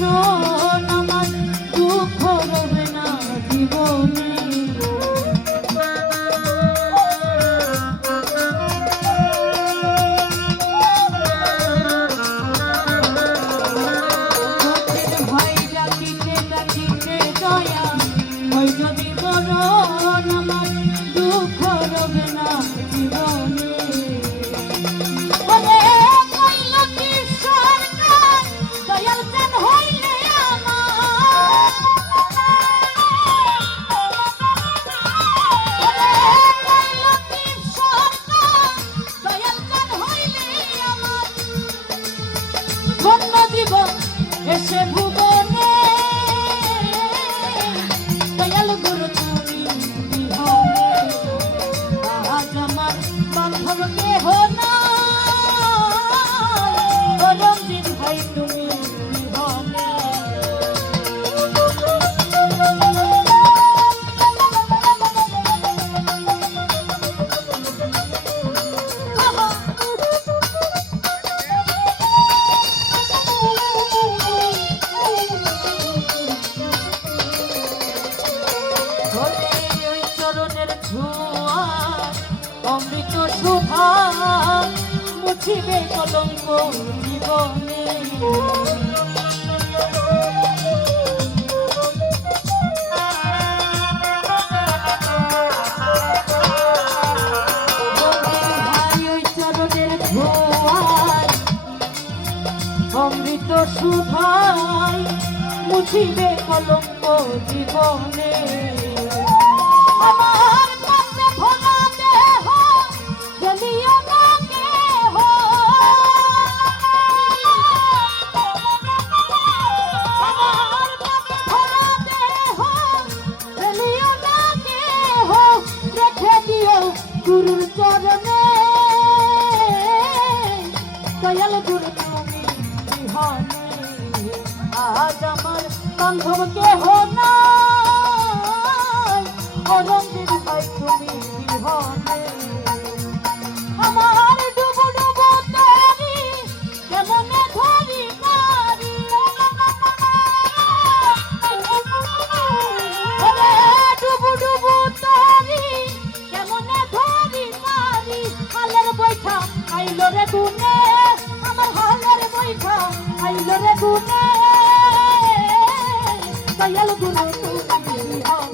Oh. Se puede. ধরে ওই চরণের ছোঁয়া অমৃত শোভা মুছিবে কলঙ্ক জীবনে। অমৃত সুধাই মুছিবে কলঙ্ক জীবনে। গুরুর চরণে। দয়াল গুরু তুমি বিহনে আজ আমার বান্ধব কেহ নাই। অরঞ্জিত ভাই তুমি বিহনে আমার ডুবু ডুবু তারি কেমনে ধরি নারী ডুবু ডুবু তারি কেমনে ধরি নারী হালের বৈঠা আইলো রে গুনে আমার হালের বৈঠা আইলো রে গুনে দয়াল গুরু, তুমি হবে